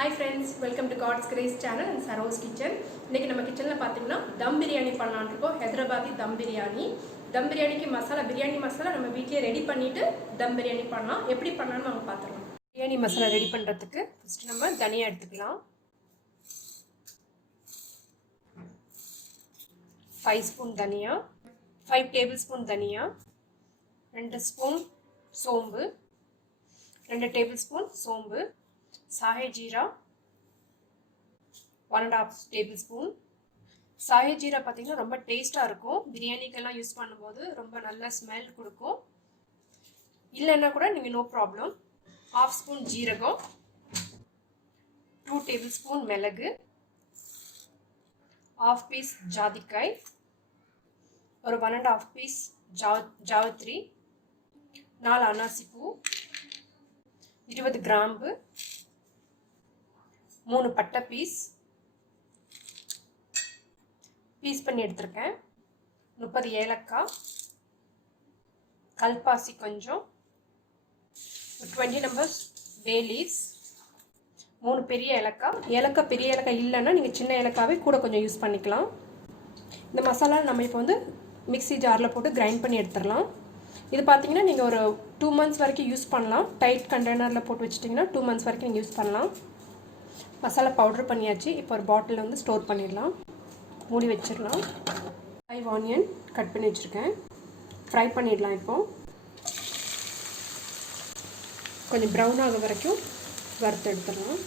Hi friends, welcome to God's Grace channel and Saro's kitchen. இன்னைக்கு நம்ம கிச்சன்ல பாத்தீங்கன்னா தம் பிரியாணி பண்ணலாம்னு இருக்கோம். ஹைதராபாதி தம் பிரியாணி. தம் பிரியாணிக்கு மசாலா பிரியாணி மசாலா நம்ம வீட்லயே ரெடி பண்ணிட்டு தம் பிரியாணி பண்ணலாம். எப்படி பண்ணலாம்னு நம்ம பாத்துறலாம். பிரியாணி மசாலா ரெடி பண்றதுக்கு ஃபர்ஸ்ட் நம்ம தனியா எடுத்துக்கலாம். 5 ஸ்பூன் தனியா, 5 டேபிள்ஸ்பூன் தனியா, 2 ஸ்பூன் சோம்பு, 2 டேபிள்ஸ்பூன் சோம்பு, Shahi Jeera 1.5 tablespoon. Shahi Jeera பாத்தீங்கன்னா ரொம்ப டேஸ்டா இருக்கும். பிரியாணிக்கெல்லாம் யூஸ் பண்ணும்போது ரொம்ப நல்ல ஸ்மெல் கொடுக்கும். இல்லைன்னா கூட நீங்க நோ ப்ராப்ளம். 1/2 ஸ்பூன் ஜீரகம், 2 டேபிள்ஸ்பூன் மிளகு, 1/2 பீஸ் ஜாதிக்காய், ஒரு 1.5 பீஸ் ஜாவத்ரி, 4 அன்னாசி பூ, 20 கிராம்பு, 3 பட்டை பீஸ் பண்ணி எடுத்துருக்கேன், 30 ஏலக்காய், கல்பாசி கொஞ்சம், 20 நம்பர்ஸ் பே லீவ்ஸ், 3 பெரிய ஏலக்காய். பெரிய ஏலக்காய் இல்லைன்னா நீங்கள் சின்ன ஏலக்காவே கூட கொஞ்சம் யூஸ் பண்ணிக்கலாம். இந்த மசாலா நம்ம இப்போ வந்து மிக்ஸி ஜாரில் போட்டு கிரைண்ட் பண்ணி எடுத்துடலாம். இது பார்த்தீங்கன்னா நீங்கள் ஒரு 2 months வரைக்கும் யூஸ் பண்ணலாம். டைட் கண்டெய்னரில் போட்டு வச்சிட்டிங்கன்னா 2 months வரைக்கும் நீங்கள் யூஸ் பண்ணலாம். மசாலா பவுடர் பண்ணியாச்சு. இப்போ ஒரு பாட்டிலில் வந்து ஸ்டோர் பண்ணிடலாம். மூடி வச்சிடலாம். 5 ஆனியன் கட் பண்ணி வச்சுருக்கேன். ஃப்ரை பண்ணிடலாம். இப்போது கொஞ்சம் ப்ரௌன் ஆக வரைக்கும் வறுத்து எடுத்துடலாம்.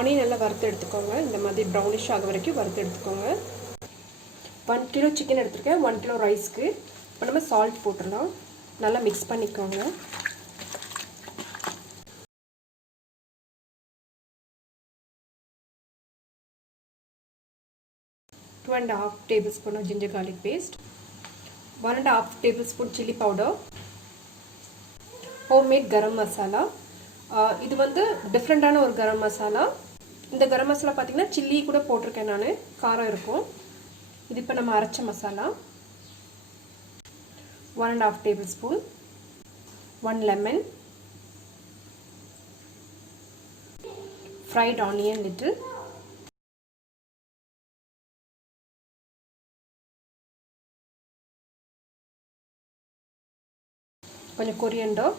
ஆனியன் நல்லா வறுத்து எடுத்துக்கோங்க. இந்த மாதிரி ப்ரௌனிஷ் ஆக வரைக்கும் வறுத்து எடுத்துக்கோங்க. 1 கிலோ சிக்கன் எடுத்துருக்கேன். 1 கிலோ ரைஸ்க்கு. இப்போ நம்ம சால்ட் போட்டுடலாம். நல்லா மிக்ஸ் பண்ணிக்கோங்க. 2.5 tablespoon of ginger garlic paste, 1.5 tablespoon chili powder, homemade garam masala. இது வந்து டிஃப்ரெண்டான ஒரு கரம் மசாலா. இந்த கரம் மசாலா பார்த்தீங்கன்னா சில்லி கூட போட்டிருக்கேன் நான், காரம் இருக்கும். இது இப்போ நம்ம அரைச்ச masala. 1.5 tablespoon, 1 lemon, fried onion little, கொஞ்சம் கொரியண்டர்,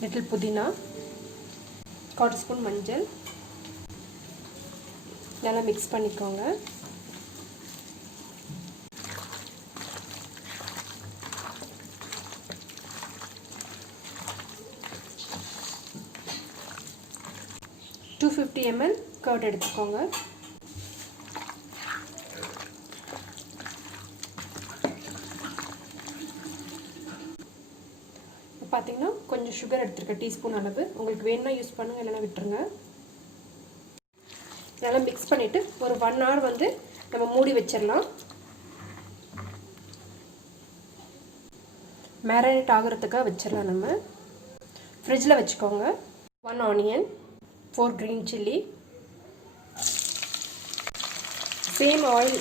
லிட்டில் புதினா, 1/4 ஸ்பூன் மஞ்சள். நல்லா மிக்ஸ் பண்ணிக்கோங்க. டூ 250 ml கர்ட் எடுத்துக்கோங்க. பார்த்தீங்கன்னா கொஞ்சம் சுகர் எடுத்துருக்கேன், டீஸ்பூன் அளவு. உங்களுக்கு வேணும்னா யூஸ் பண்ணுங்கள், இல்லைன்னா விட்டுருங்க. நல்லா மிக்ஸ் பண்ணிவிட்டு ஒரு 1 hour வந்து நம்ம மூடி வச்சிடலாம். மேரினேட் ஆகிறதுக்காக வச்சிடலாம். நம்ம ஃப்ரிட்ஜில் வச்சுக்கோங்க. 1 onion, 4 green chilli, same oil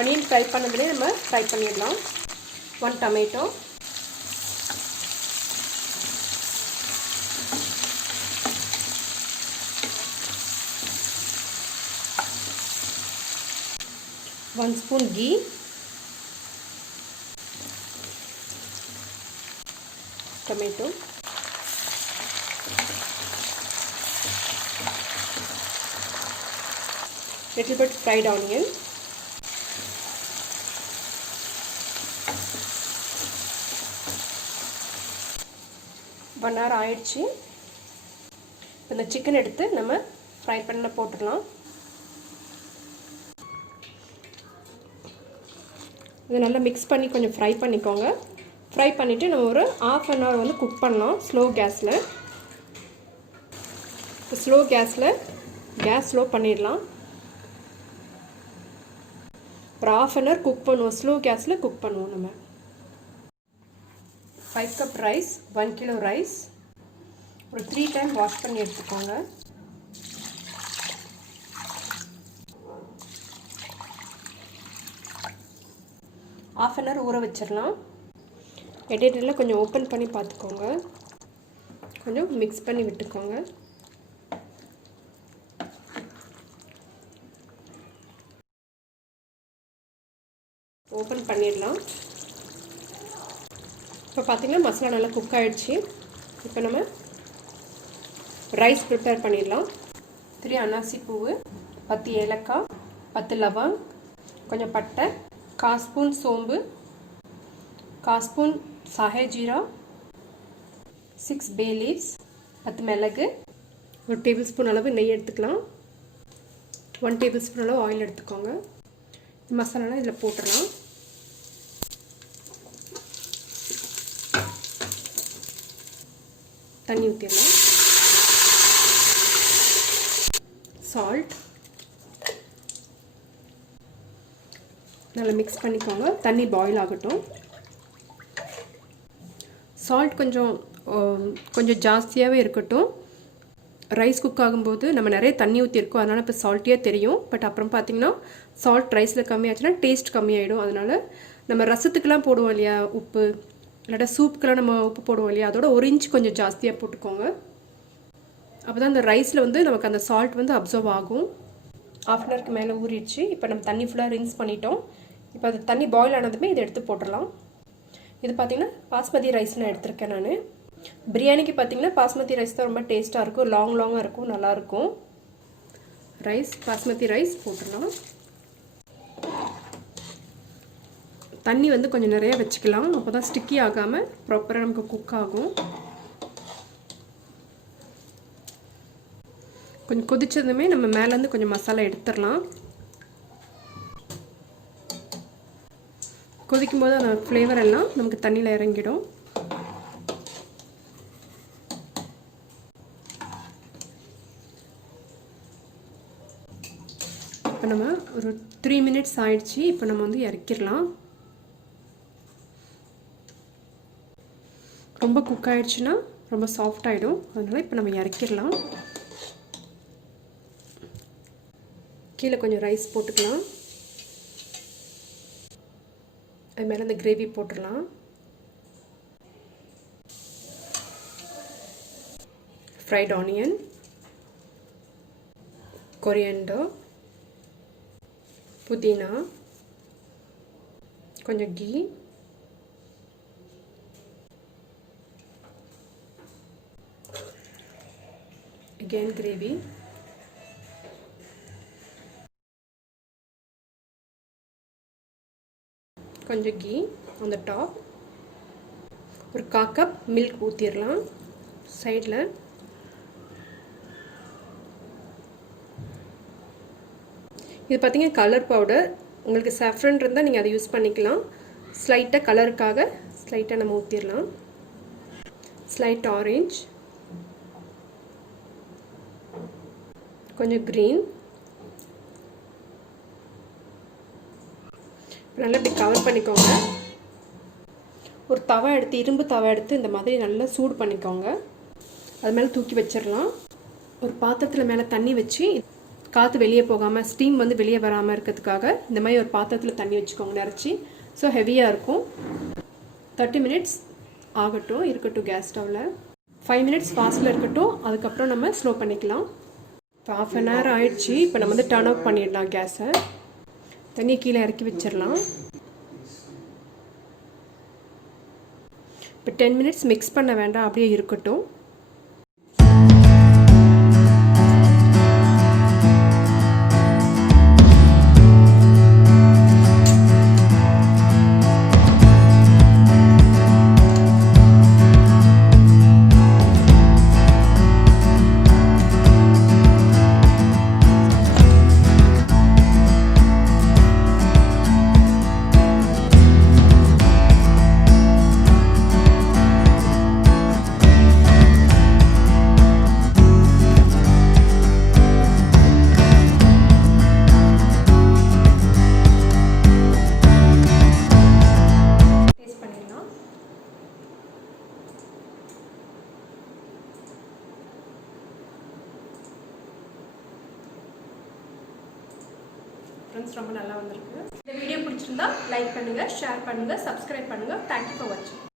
onion fry பண்ணதுலேயே நம்ம ஃப்ரை பண்ணிடலாம். 1 tomato, 1 spoon ghee, tomato, little bit fried onion, one hour ஆயிடுச்சு. இந்த சிக்கன் எடுத்து நம்ம ஃப்ரை பண்ண போட்டுடலாம். இதை நல்லா மிக்ஸ் பண்ணி கொஞ்சம் ஃப்ரை பண்ணிக்கோங்க. ஃப்ரை பண்ணிவிட்டு நம்ம ஒரு 1/2 hour வந்து குக் பண்ணலாம் ஸ்லோ கேஸில். இப்போ கேஸ் ஸ்லோ பண்ணிடலாம். ஒரு 1/2 hour குக் பண்ணுவோம். ஸ்லோ கேஸில் குக் பண்ணுவோம். நம்ம 5 கப் ரைஸ், 1 கிலோ ரைஸ் ஒரு 3 டைம் வாஷ் பண்ணி எடுத்துக்கோங்க. half an hour ஊற வச்சிடலாம். இடையில கொஞ்சம் ஓப்பன் பண்ணி பார்த்துக்கோங்க. கொஞ்சம் மிக்ஸ் பண்ணி விட்டுக்கோங்க. ஓப்பன் பண்ணிடலாம். இப்போ பார்த்திங்கன்னா மசாலா நல்லா குக் ஆகிடுச்சு. இப்போ நம்ம ரைஸ் ப்ரிப்பேர் பண்ணிடலாம். 3 அன்னாசி பூவு, 10 ஏலக்காய், 10 லவங், கொஞ்சம் பட்டை, 1/4 ஸ்பூன் சோம்பு, 1/4 ஸ்பூன் ஷாஹி ஜீரா, 6 பே லீவ்ஸ், 10 மிளகு, 1 டேபிள் ஸ்பூன் அளவு நெய் எடுத்துக்கலாம். 1 டேபிள் ஸ்பூன் அளவு ஆயில் எடுத்துக்கோங்க. மசாலாலாம் இதில் போட்டுடலாம். தண்ணி ஊற்றிடலாம். சால்ட் நல்லா மிக்ஸ் பண்ணிக்கோங்க. தண்ணி பாயில் ஆகட்டும். சால்ட் கொஞ்சம் ஜாஸ்தியாகவே இருக்கட்டும். ரைஸ் குக் ஆகும்போது நம்ம நிறைய தண்ணி ஊற்றிருக்கோம், அதனால் இப்போ சால்ட்டியாக தெரியும். பட் அப்புறம் பார்த்திங்கன்னா சால்ட் ரைஸில் கம்மியாச்சுன்னா டேஸ்ட் கம்மியாயிடும். அதனால் நம்ம ரசத்துக்கெலாம் போடுவோம் இல்லையா உப்பு, இல்லாட்டா சூப்புக்கெலாம் நம்ம உப்பு போடுவோம் இல்லையா, அதோட 1 இன்ச் கொஞ்சம் ஜாஸ்தியாக போட்டுக்கோங்க. அப்போ தான் அந்த ரைஸில் வந்து நமக்கு அந்த சால்ட் வந்து அப்சர்வ் ஆகும். 1/2 அன் ஹவருக்கு மேலே ஊறிடுச்சு. இப்போ நம்ம தண்ணி ஃபுல்லாக ரின்ஸ் பண்ணிட்டோம். இப்போ அது தண்ணி பாயில் ஆனதுமே இதை எடுத்து போட்டுடலாம். இது பார்த்திங்கன்னா பாஸ்மதி ரைஸ் நான் எடுத்திருக்கேன். நான் பிரியாணிக்கு பார்த்திங்கன்னா பாஸ்மதி ரைஸ் தான் ரொம்ப டேஸ்ட்டாக இருக்கும், லாங்காக இருக்கும், நல்லாயிருக்கும். பாஸ்மதி ரைஸ் போட்டுடலாம். தண்ணி வந்து கொஞ்சம் நிறைய வச்சுக்கலாம், அப்போ தான் ஸ்டிக்கி ஆகாமல் ப்ராப்பராக நமக்கு குக் ஆகும். கொஞ்சம் கொதிச்சதுமே நம்ம மேலேருந்து கொஞ்சம் மசாலா எடுத்துடலாம். கொதிக்கும் போது அந்த ஃப்ளேவர் எல்லாம் நமக்கு தண்ணியில் இறங்கிடும். இப்போ நம்ம ஒரு 3 மினிட்ஸ் ஆயிடுச்சு. இப்போ நம்ம வந்து இறக்கிடலாம். ரொம்ப குக் ஆகிடுச்சுன்னா ரொம்ப சாஃப்ட் ஆகிடும், அதனால் இப்போ நம்ம இறக்கிடலாம். கீழே கொஞ்சம் ரைஸ் போட்டுக்கலாம். அது மேலே அந்த கிரேவி போட்டுடலாம். ஃப்ரைட் ஆனியன், கொரியண்டர், புதினா, கொஞ்சம் கீ, again gravy, கொஞ்சம் கீ on the top, ஒரு 1/4 கப் மில்க் ஊற்றிடலாம் சைடில். இது பார்த்திங்க கலர் பவுடர், உங்களுக்கு saffron இருந்தால் நீங்கள் அதை யூஸ் பண்ணிக்கலாம். ஸ்லைட்டாக கலருக்காக ஸ்லைட்டாக நம்ம ஊற்றிடலாம். ஸ்லைட் ஆரஞ்ச், கொஞ்சம் க்ரீன். நல்லா இப்படி கவர் பண்ணிக்கோங்க. ஒரு தவா எடுத்து, இரும்பு தவா எடுத்து இந்த மாதிரி நல்லா சூடு பண்ணிக்கோங்க. அது மேலே தூக்கி வச்சிடலாம். ஒரு பாத்திரத்தில் மேலே தண்ணி வச்சு காற்று வெளியே போகாமல், ஸ்டீம் வந்து வெளியே வராமல் இருக்கிறதுக்காக இந்த மாதிரி ஒரு பாத்திரத்தில் தண்ணி வச்சுக்கோங்க நிறச்சி. ஸோ ஹெவியாக இருக்கும். 30 மினிட்ஸ் இருக்கட்டும் கேஸ் ஸ்டவ்வில். 5 மினிட்ஸ் ஃபாஸ்ட்டில் இருக்கட்டும், அதுக்கப்புறம் நம்ம ஸ்லோ பண்ணிக்கலாம். இப்போ 1/2 அன் ஹவர் ஆயிடுச்சு. இப்போ நம்ம வந்து டர்ன் ஆஃப் பண்ணிடலாம் கேஸை. தண்ணியை கீழே இறக்கி வச்சிடலாம். இப்போ 10 மினிட்ஸ் மிக்ஸ் பண்ண வேண்டாம், அப்படியே இருக்கட்டும். ஃப்ரெண்ட்ஸ் ரொம்ப நல்லா வந்திருக்கு. இந்த வீடியோ பிடிச்சிருந்தா லைக் பண்ணுங்கள், ஷேர் பண்ணுங்கள், சப்ஸ்கிரைப் பண்ணுங்கள். தேங்க்யூ ஃபார் வாட்சிங்.